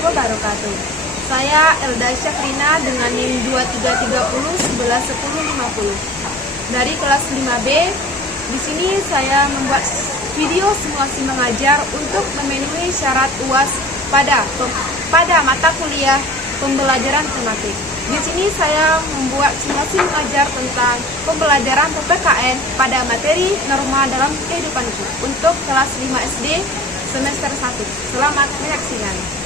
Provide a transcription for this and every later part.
wabarakatuh. Saya Elda Syafrina dengan NIM 2330111050 dari kelas 5B. Di sini saya membuat video simulasi mengajar untuk memenuhi syarat UAS pada mata kuliah pembelajaran tematik. Di sini saya membuat simulasi mengajar tentang pembelajaran PPKN pada materi norma dalam kehidupanku untuk kelas 5 SD semester 1. Selamat menyaksikan.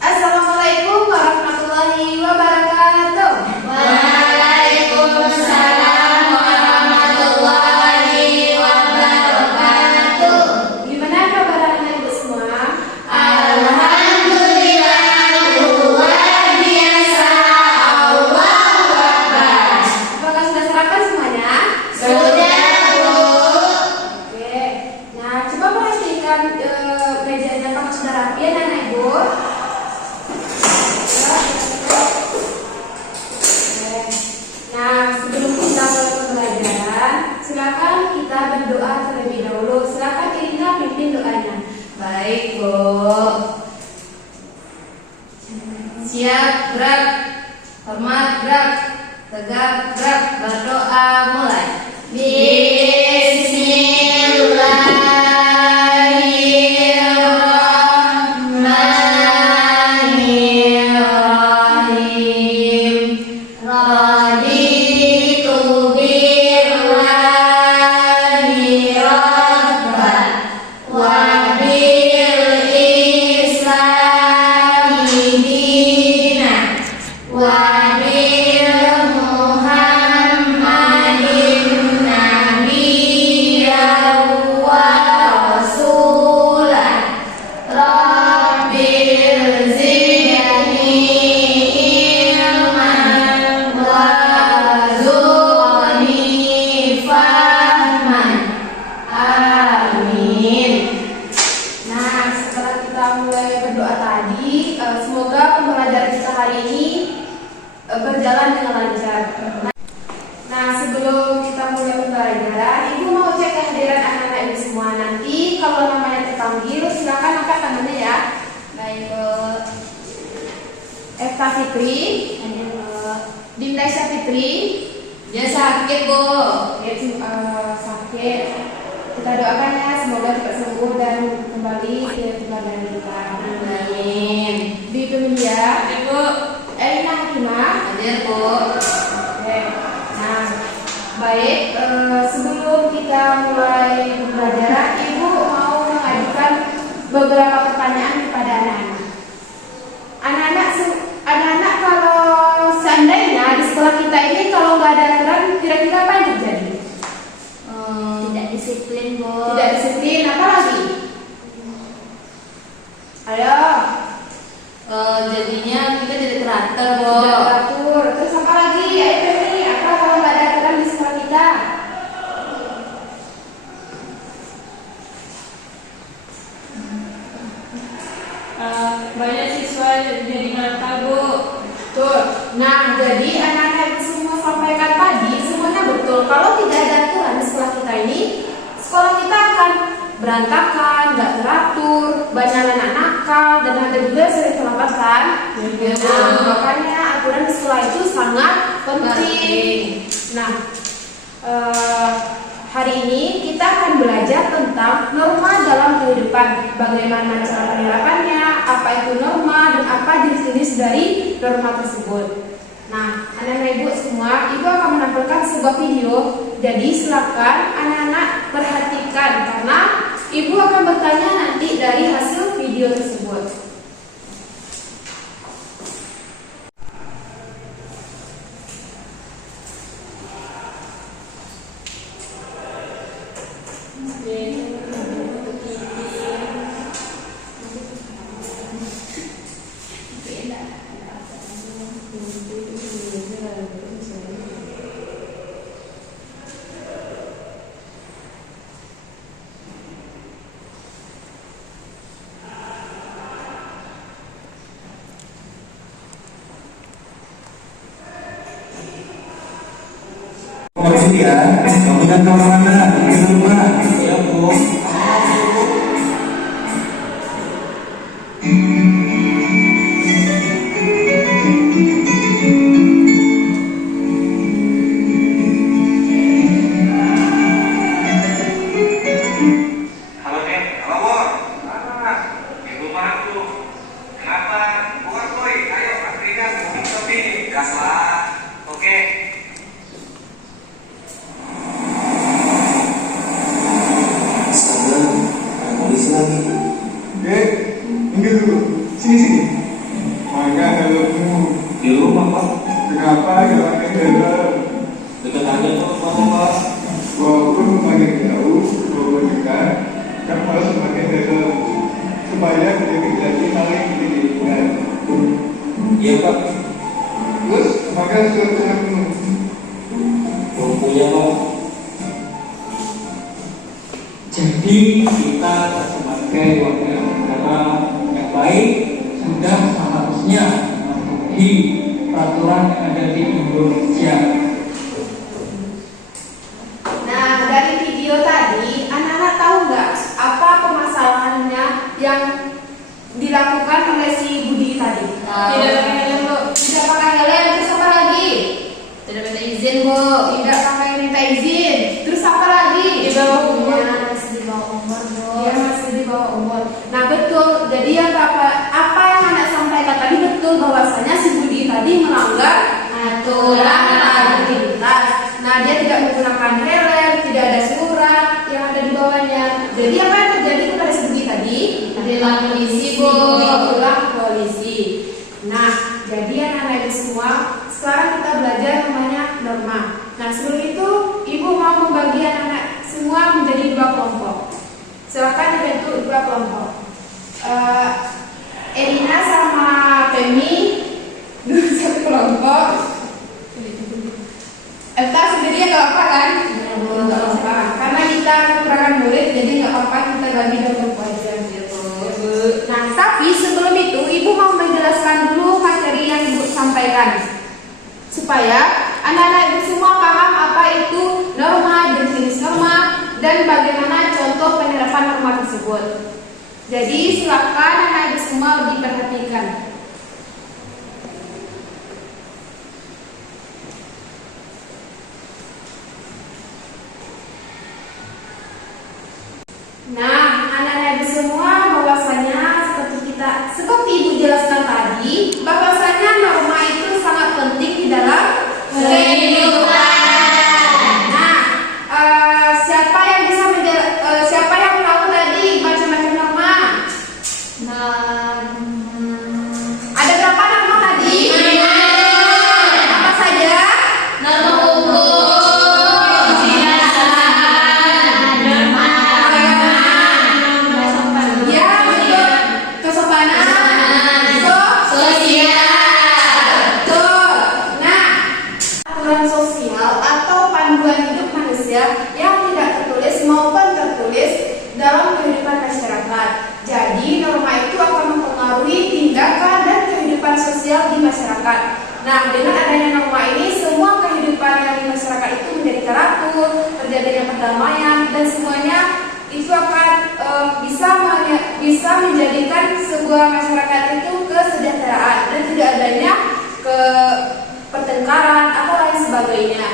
Assalamualaikum warahmatullahi wabarakatuh. Waalaikumsalam warahmatullahi wabarakatuh. Gimana kabar anak ibu semua? Alhamdulillah luar biasa. Allahu Akbar. Apakah sudah sarapan semuanya? Sudah, Bu. Oke. Nah, coba perhatikan mejanya, apakah sudah rapi ya anak ibu? Nah, sebelum kita mulai pembelajaran, silakan kita berdoa terlebih dahulu. Silakan Irina pimpin doanya. Baik, Bu. Siap, gerak. Hormat, gerak. Tegak, gerak. Berdoa, mulai. Bismillahirrahmanirrahim. Raditu billahi rabban wa bil islami dinan wa bil muhammadin nabiyyan wa rasulan. Rabbil zidni ilman warzuqni fahman. Amin. Nah, setelah kita mulai berdoa tadi, semoga pembelajaran kita hari ini berjalan dengan lancar. Nah, sebelum kita mulai pembelajaran, Ibu mau cek kehadiran anak-anak ibu semua. Nanti kalau namanya terpanggil, silakan angkat tangannya ya. Baik, Bu. Esta Fitri, Dinda Syafitri, Dia sakit, Bu. sakit. Kita doakan ya, semoga cepat sembuh dan kembali ke keluarga kita. Amin. Di India, Hadir, Bu. Elina Hakimah. Hadir, Bu. Oke. Nah, baik. Sebelum kita mulai pembelajaran, Ibu mau mengajukan beberapa pertanyaan kepada anak-anak. Anak-anak kalau seandainya di sekolah kita ini kalau nggak ada aturan, kira-kira apa yang terjadi? Tidak disiplin, Bu. Tidak disiplin, apa lagi? Ayo, Jadinya kita jadi teratur, Bu. tidak teratur. Terus apa lagi? Ayo Febri, apa kalau nggak ada aturan di sekolah kita? Banyak siswa jadi nakal, Bu. Betul. Nah, jadi anak-anak yang semua sampaikan tadi semuanya betul. Kalau tidak ada aturan di sekolah kita ini, sekolah kita akan berantakan, nggak teratur, banyak anak nakal, dan ada juga yang sering terlambat kan? Nah, makanya aturan di sekolah itu sangat penting. Nah, hari ini kita akan belajar tentang norma dalam kehidupan, bagaimana cara penerapannya, apa itu norma, dan apa jenis-jenis dari norma tersebut. Nah, anak-anak ibu semua, ibu akan menampilkan sebuah video. Jadi silakan anak-anak perhatikan karena ibu akan bertanya nanti dari hasil video tersebut. ya. Kamu jangan kemana-mana, di rumah. Ya Bu. Halo Dek, halo Bor. Di rumah aku. Kenapa? Bukan boy, ayo pastikan mobil kopi. Gas lah. Oke. Astaga, ada polisi lagi. Dek, minggir dulu. Sini. Mana helmmu? Di rumah Pak. Kenapa jangan pakai helm? Dekat aja tuh Pak. Walaupun makin jauh, walaupun dekat, kamu harus pakai helm supaya tidak terjadi hal yang tidak diinginkan. Iya Pak. Terus, pakai surat helmmu. Belum punya Pak. Jadi kita sebagai warga negara yang baik sudah seharusnya mematuhi peraturan yang ada di Indonesia. Nah, dari video tadi, anak-anak tahu nggak apa permasalahannya yang dilakukan oleh si Budi tadi? Tidak pakai helm, Bu. Tidak pakai helm, terus apa lagi? Tidak minta izin, Bu. Tidak pakai minta izin, terus apa lagi? Di bawah umur. Ya, masih di bawah umur, Bu. Dia masih di bawah umur. Nah betul, jadi yang apa yang anak sampaikan tadi betul bahwasanya si Budi tadi melanggar aturan lalu lintas. Nah dia tidak menggunakan helm, tidak ada surat yang ada di bawahnya. Jadi apa yang terjadi kepada si Budi tadi? Adalah polisi, Bu. Ditilang polisi. Nah jadi anak-anak itu semua sekarang kita belajar namanya norma. Nah sebelum itu ibu mau membagi anak-anak semua menjadi 2 kelompok. Silakan dibentuk 2 kelompok. Elina sama Femi satu kelompok. Elta sendiri nggak apa kan? Nggak apa. Karena kita kekurangan murid, jadi nggak apa-apa kita bagi 2 kelompok aja. Nah, tapi sebelum itu ibu mau menjelaskan dulu materi yang ibu sampaikan supaya anak-anak ibu semua paham apa itu norma dan jenis norma dan bagaimana contoh penerapan norma tersebut. Jadi silakan anak ibu semua diperhatikan. Nah, anak-anak ibu semua bahwasanya seperti ibu jelaskan tadi, bahwasanya norma itu sangat penting di dalam kehidupan. Nah, siapa yang tahu tadi macam-macam norma? Ada berapa norma tadi? Apa saja? Norma hukum, Ya, betul. Kesopanan, sosial. betul. Nah, aturan sosial atau panduan hidup manusia yang tidak tertulis maupun tertulis dalam kehidupan masyarakat. Jadi, norma itu akan mempengaruhi tindakan dan kehidupan sosial di masyarakat. Nah, dengan adanya norma ini, semua kehidupan yang di masyarakat itu menjadi teratur, terjadinya perdamaian, dan semuanya itu akan bisa menjadikan sebuah masyarakat itu kesejahteraan dan tidak adanya ke pertengkaran atau lain sebagainya.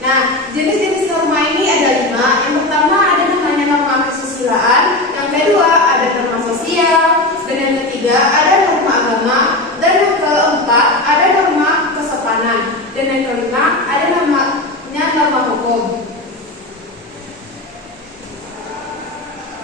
Nah, jenis-jenis norma ini ada 5. Yang pertama ada namanya norma kesusilaan, yang kedua ada norma sosial, dan yang ketiga ada norma agama, dan yang keempat ada norma kesopanan, dan yang kelima ada namanya norma hukum.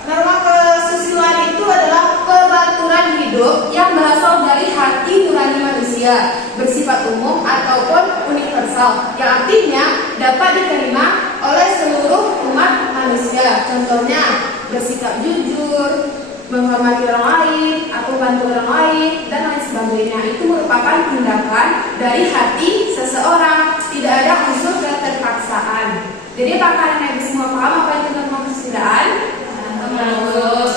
Norma kesusilaan itu adalah peraturan hidup yang berasal dari hati nurani manusia, bersifat umum ataupun universal, yang artinya dapat diterima oleh seluruh umat manusia. Contohnya bersikap jujur, menghormati orang lain, atau bantu orang lain, dan lain sebagainya. Itu merupakan tindakan dari hati seseorang, tidak ada unsur keterpaksaan. Jadi apakah anak ibu semua paham apa itu norma kesusilaan? Bagus.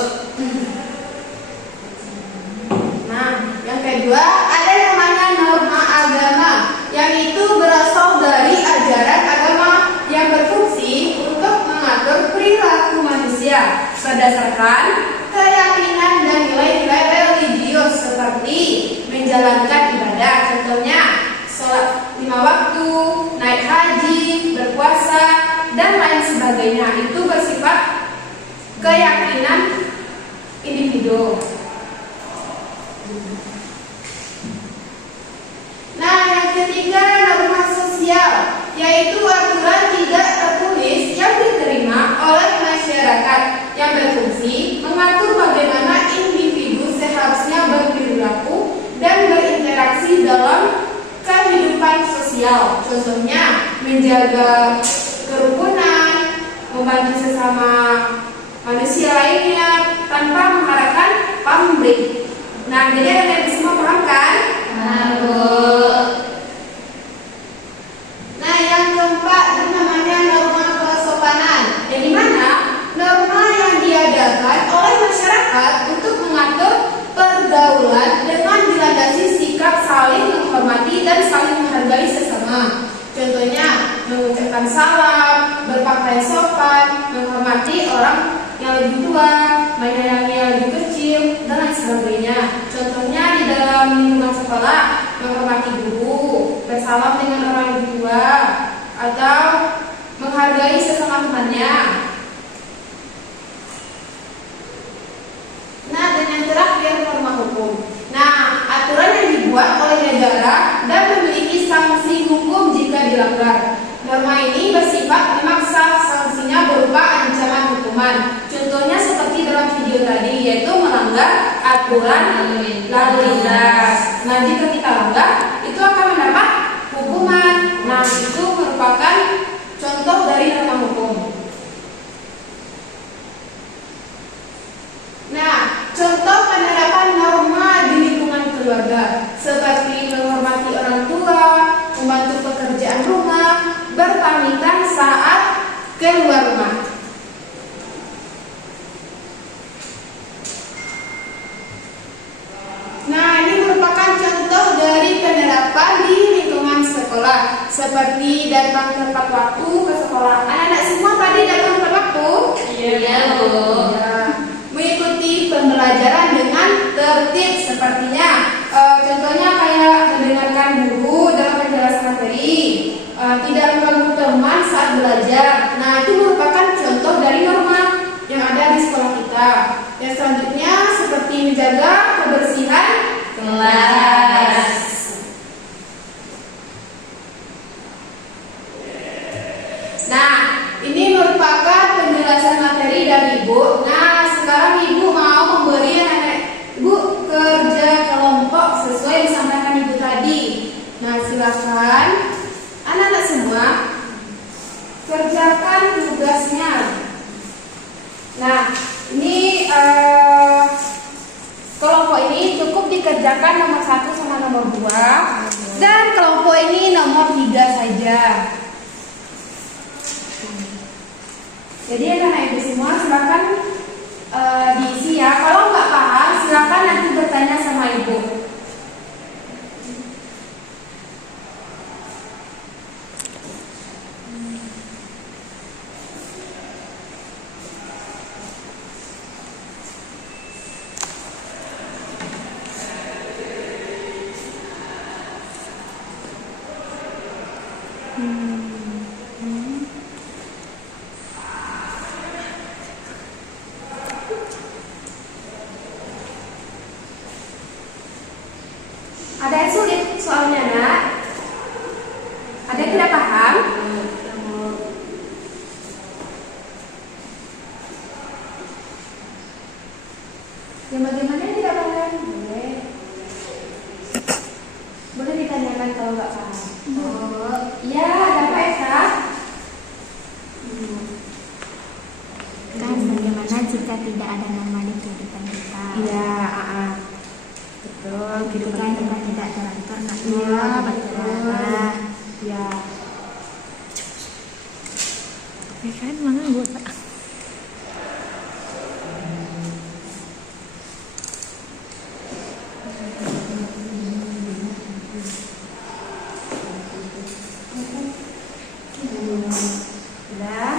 Nah, yang kedua ada namanya norma berperilaku manusia berdasarkan keyakinan dan nilai-nilai religius seperti menjalankan ibadah, contohnya sholat 5 waktu, naik haji, berpuasa, dan lain sebagainya. Itu bersifat keyakinan individu. Nah, yang ketiga, norma sosial, yaitu aturan tidak tertulis yang diterima oleh masyarakat yang berfungsi mengatur bagaimana individu seharusnya berperilaku dan berinteraksi dalam kehidupan sosial. Contohnya, menjaga kerukunan, membantu sesama manusia lainnya tanpa mengharapkan pamrih. Nah, jadi anak-anak semua paham kan? Nah, yang keempat itu namanya norma kesopanan, yang dimana norma yang diadakan oleh masyarakat untuk mengatur pergaulan dengan dilandasi sikap saling menghormati dan saling menghargai sesama. Contohnya, mengucapkan salam, berpakaian sopan, menghormati orang yang lebih tua, menyayangi yang lebih kecil, dan lain sebagainya. Contohnya di dalam lingkungan sekolah, menghormati guru, bersalam dengan orang lebih tua, atau menghargai sesama temannya. Nah, dan yang terakhir norma hukum. Nah, aturan yang dibuat oleh negara dan memiliki sanksi hukum jika dilanggar. Norma ini bersifat memaksa, sanksinya berupa ancaman hukuman. Contohnya seperti dalam video tadi, yaitu melanggar aturan lalu lintas. Nah, jika kita langgar, itu akan mendapat hukuman. Nah, itu merupakan contoh dari norma hukum. Nah, contoh penerapan norma di lingkungan keluarga, seperti menghormati orang tua, membantu pekerjaan rumah, berpamitan saat keluar rumah. Nah, ini merupakan contoh dari penerapan di lingkungan sekolah, seperti datang tepat waktu ke sekolah. Anak-anak semua tadi datang tepat waktu? Iya, Bu. Ya. Mengikuti pembelajaran dengan tertib, sepertinya contohnya kayak mendengarkan guru dalam penjelasan materi, tidak mengganggu teman saat belajar. Nah, itu merupakan contoh dari norma yang ada di sekolah kita. Yang selanjutnya seperti menjaga kebersihan Kelas. Nah, ini merupakan penjelasan materi dari Ibu. Nah, sekarang Ibu mau memberi anak Ibu kerja kelompok sesuai yang disampaikan Ibu tadi. Nah, silakan anak-anak semua kerjakan tugasnya. Nah, ini kelompok ini cukup dikerjakan nomor 1 sama nomor 2, dan kelompok ini nomor 3 saja. Jadi anak-anak Ibu semua silakan diisi ya. Kalau nggak paham silakan nanti bertanya sama Ibu. Ada yang sulit soalnya, Nak? Ada yang tidak paham? Yang bagaimana yang tidak paham? Boleh. Boleh ditanyakan kalau nggak paham. Oh, iya, ada apa Eka? Kan bagaimana jika tidak ada norma di kehidupan kita? Iya, betul. Kehidupan kita tidak teratur, Iya, betul. Ya. Ya kan, mana gue tak. Sudah.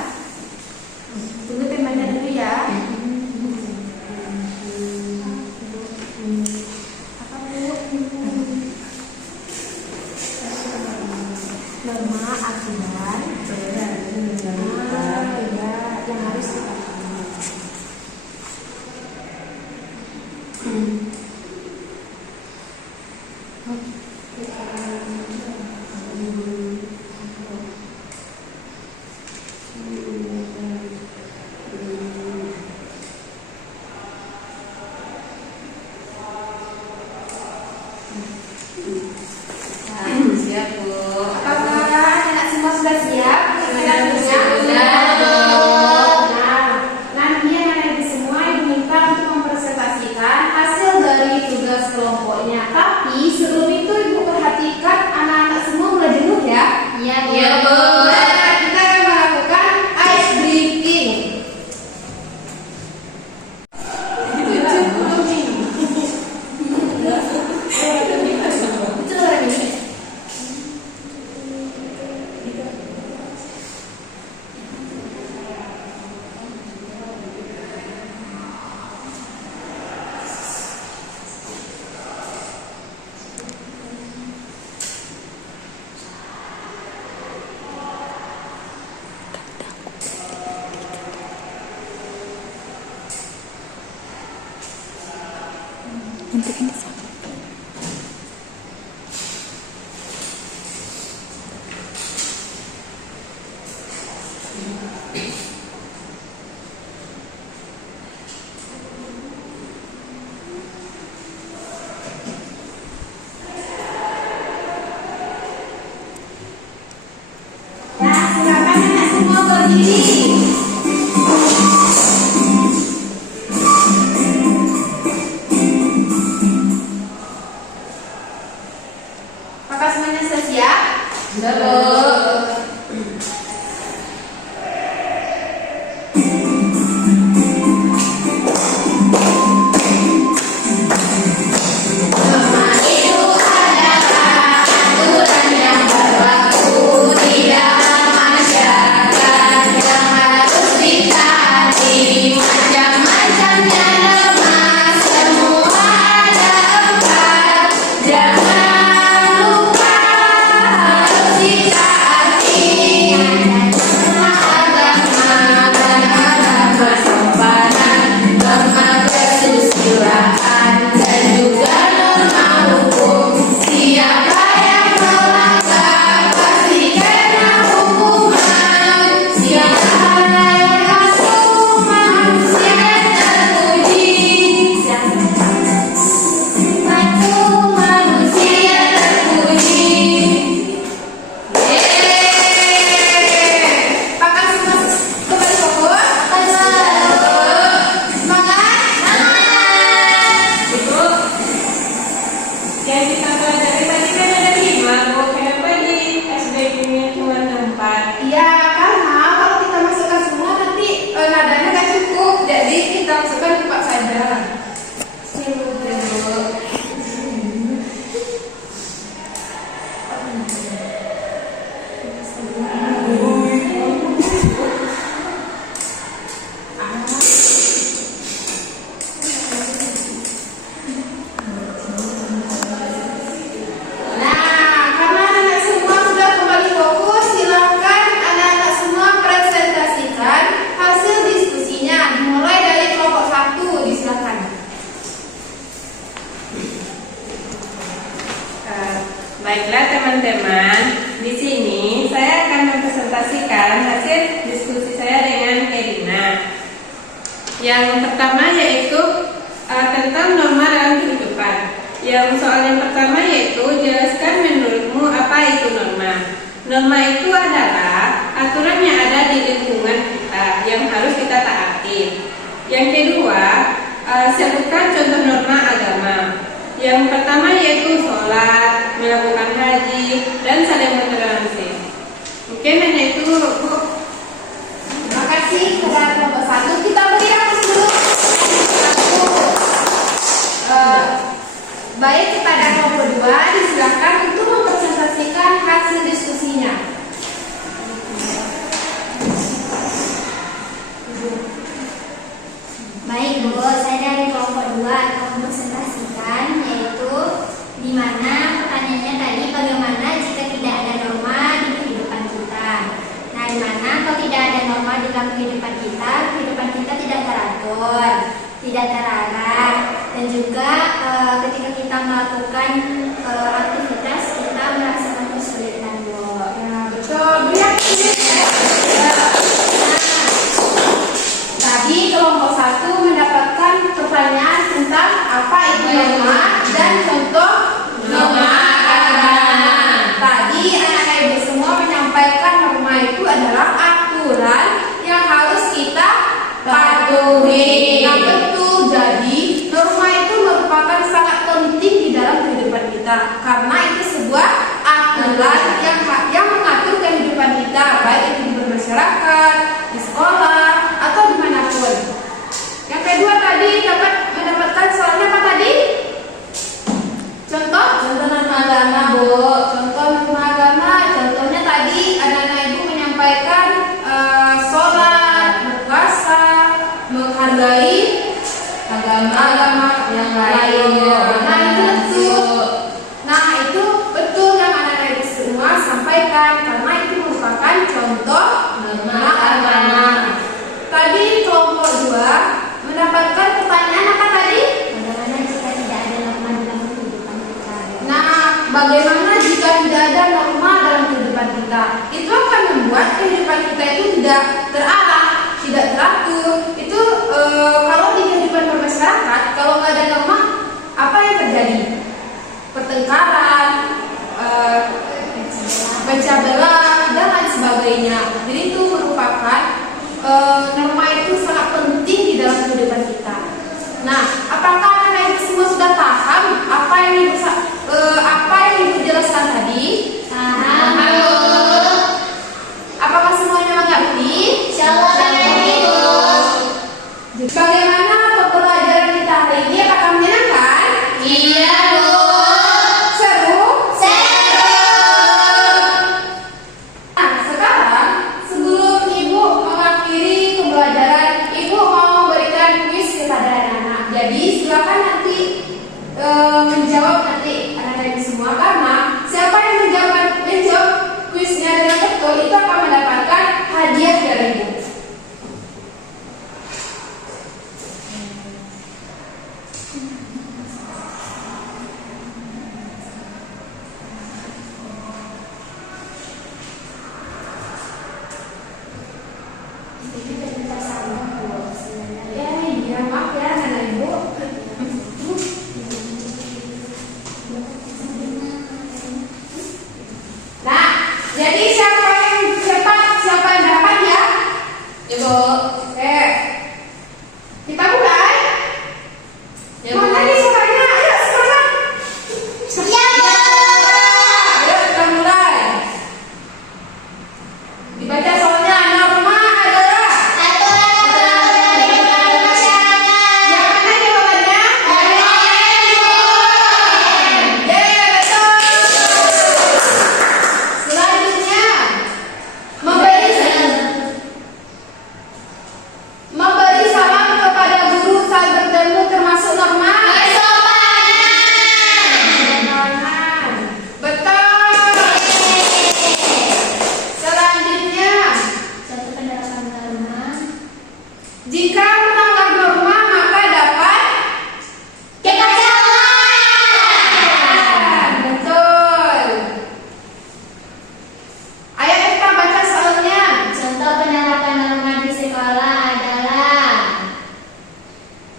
untuk insaf. Nah, silakan anak semua berdiri. Apakah semuanya sudah siap? Sudah, Bu. Baiklah teman-teman, di sini saya akan mempresentasikan hasil diskusi saya dengan Erina. Yang pertama yaitu tentang norma dalam kehidupan. Yang soal yang pertama yaitu jelaskan menurutmu apa itu norma. Norma itu adalah aturan yang ada di lingkungan kita yang harus kita taati. Yang kedua, sebutkan contoh norma agama. Yang pertama yaitu sholat, melakukan haji, dan saling bertoleransi. Mungkin hanya itu, Bu. Terima kasih kepada kelompok 1. Kita beri aplaus dulu. Baik, kepada kelompok 2 disilakan untuk mempresentasikan hasil diskusinya. Baik, Bu, saya dari kelompok 2 akan mempresentasikan yaitu di mana pertanyaannya tadi bagaimana jika tidak ada norma di kehidupan kita. Nah, di mana kalau tidak ada norma di dalam kehidupan kita tidak teratur, tidak terarah, dan juga ketika kita melakukan aktivitas kita merasakan kesulitan, Bu. Ya, betul. Beri aplaus. Tadi kelompok 1 mendapatkan pertanyaan tentang apa itu norma dan contoh norma agama. Tadi anak-anak ibu semua menyampaikan norma itu adalah aturan yang harus kita patuhi. Nah, betul. Jadi norma itu merupakan sangat penting di dalam kehidupan kita karena itu sebuah aturan yang mengatur kehidupan kita, baik itu di bermasyarakat, di sekolah, atau dimanapun. Yang kedua tadi mendapatkan soalnya apa tadi? Contoh norma agama, Bu. Contoh norma agama, contohnya tadi anak-anak ibu menyampaikan sholat, berpuasa, menghargai agama yang lain. Nah, itu betul. Nah, itu betul yang anak-anak ibu semua sampaikan karena itu merupakan contoh norma agama. Tadi kelompok 2 mendapatkan pertanyaan apa tadi? Bagaimana jika tidak ada norma tidak terarah, tidak teratur, itu kalau di kehidupan bermasyarakat, kalau nggak ada norma, apa yang terjadi? Pertengkaran, pecah belah, dan lain sebagainya. Jadi itu merupakan norma itu sangat penting di dalam kehidupan kita. Nah, apakah anak-anak itu semua sudah paham apa yang Ibu jelaskan tadi? Halo. Apakah semuanya mengerti? Insyaallah mengerti, Bu. Bagaimana pembelajaran kita hari ini? Apakah menyenangkan? Iya, Bu. Seru? Seru. Nah, sekarang sebelum Ibu mengakhiri pembelajaran, Ibu mau memberikan kuis kepada anak-anak. Jadi silakan nanti menjawab nanti anak-anak semua, karena siapa yang menjawab kuisnya dengan betul itu akan mendapatkan hadiah dari Ibu. Ya, maaf ya anak Ibu. Nah, jadi siapa yang cepat, siapa yang dapat ya? Ibu. Oke. Kita mulai. Ya, Mana Bu. nih suaranya? Ayo sekarang. Iya, Bu. Ayo kita mulai. Dibaca soalnya norma adalah Aturan-aturan di kehidupan masyarakat. yang mana jawabannya? Betul. Selanjutnya memberi salam kepada guru saat bertemu termasuk norma. Bersopanan. Betul. Selanjutnya, Satu penerapan norma. jika melanggar norma maka dapat Kita betul. Ayo kita baca soalnya. Contoh penerapan norma di sekolah adalah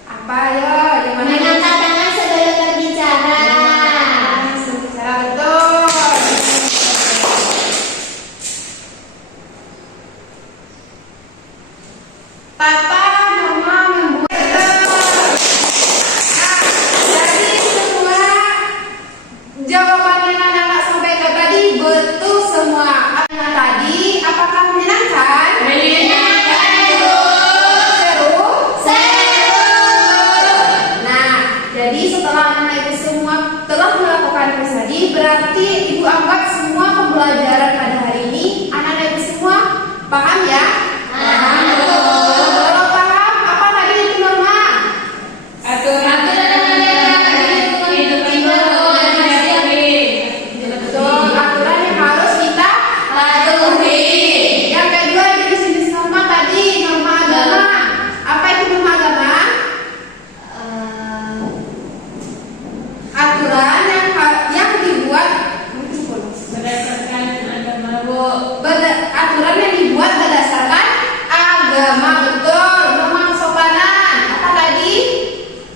Apa ya? Yang mana? mengangkat tangan sebelum berbicara. Cara betul. Tata norma membuat betul. Nah, jadi semua jawabannya anak-anak sampaikan tadi betul semua. Anak tadi apakah menyenangkan? Seru? Nah, jadi setelah anak ibu semua telah melakukan tes tadi, berarti ibu anggap semua pembelajaran pada hari ini anak-anak ibu semua paham ya? Kalau paham, apa tadi itu norma? Betul, aturan yang harus kita patuhi. Yang kedua jenis-jenis norma tadi, norma agama. Apa itu norma agama? Aturan yang dibuat Berdasarkan agama, Bu. aturan yang dibuat berdasarkan agama. Betul. Norma kesopanan apa tadi?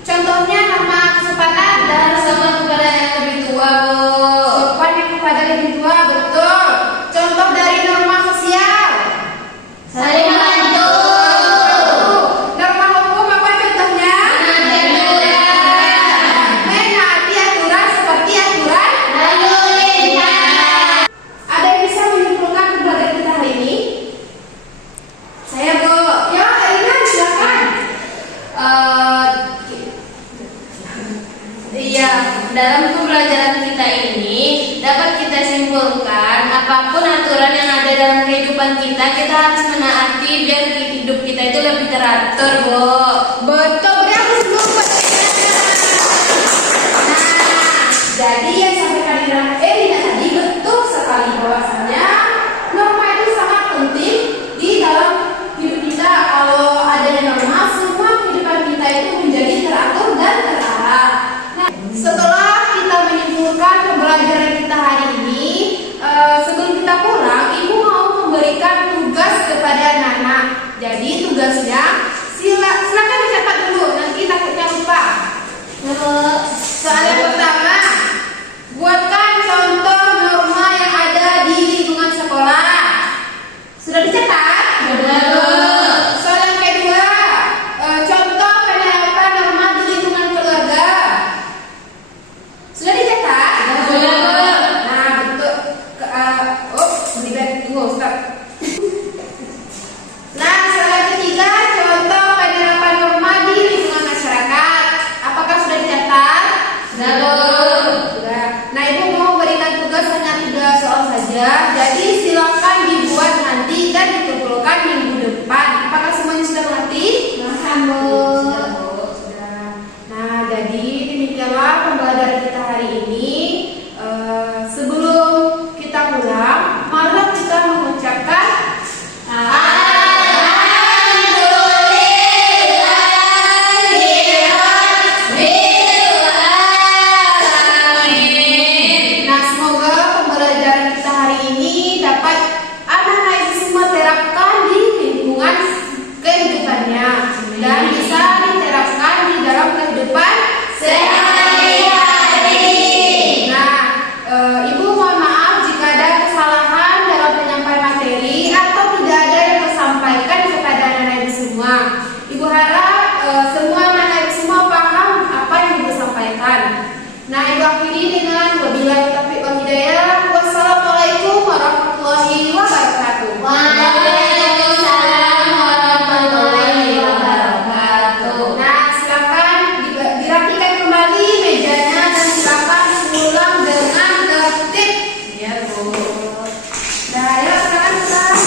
Contohnya norma kesopanan dan Sama kepada yang lebih tua, Bu. sopan yang kepada lebih tua. Betul. Contoh dari norma sosial. Saling membantu. Norma hukum apa contohnya? Menaati aturan seperti aturan. Lalu lintas. Ada yang bisa menyimpulkan pembelajaran kita hari ini? Saya, Bu. Ya, Erina, silakan. Iya, dalam pembelajaran kita ini dapat kita simpulkan apapun aturan yang ada dalam kehidupan kita harus menaati biar hidup kita itu lebih teratur, Bu. Betul, dia harus membuat. Nah, jadi yang sampaikan Erina tadi betul sekali bahwasanya norma itu sangat penting di dalam hidup kita. Kalau adanya norma, semua kehidupan kita itu menjadi teratur dan terarah. Nah, setelah kita menyimpulkan pembelajaran kita hari ini, sebelum kita pulang, Ibu mau memberikan tugas kepada anak jadi tugasnya silakan dicatat dulu, nanti takutnya lupa. Soal yang pertama, buatkan contoh norma yang ada di lingkungan sekolah. Sudah dicatat? Soal yang kedua, contoh penerapan norma di lingkungan keluarga. Sudah dicatat? Nah, bentuk tunggu, stop. Nah, soal yang ketiga, contoh penerapan norma di lingkungan masyarakat. Apakah sudah dicatat? Sudah. Nah, Ibu mau berikan tugas hanya 3 soal saja. Jadi silakan dibuat nanti dan dikumpulkan minggu depan. Apakah semuanya sudah mengerti? Sudah. Nah, jadi demikianlah pembelajaran kita hari ini. Sebelum kita pulang, marilah kita mengucapkan Nah, semoga pembelajaran kita hari ini dapat anak-anak itu semua terapkan di lingkungan kehidupannya dan bisa diterapkan di dalam kehidupan sehari-hari. Nah, Ibu mohon maaf jika ada kesalahan dalam penyampaian materi atau tidak ada yang tersampaikan kepada anak-anak Ibu semua. Ibu harap semua anak-anak Ibu semua paham apa yang Ibu sampaikan. Nah, Ibu akhiri dengan wabillahi taufiq wal hidayah. Wassalamualaikum warahmatullahi wabarakatuh. Waalaikumsalam warahmatullahi wabarakatuh. Nah, silakan dirapikan kembali mejanya dan silakan diulang dengan tertib. Iya, Bu. Nah, ayo silakan pulang.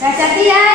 Hati-hati ya.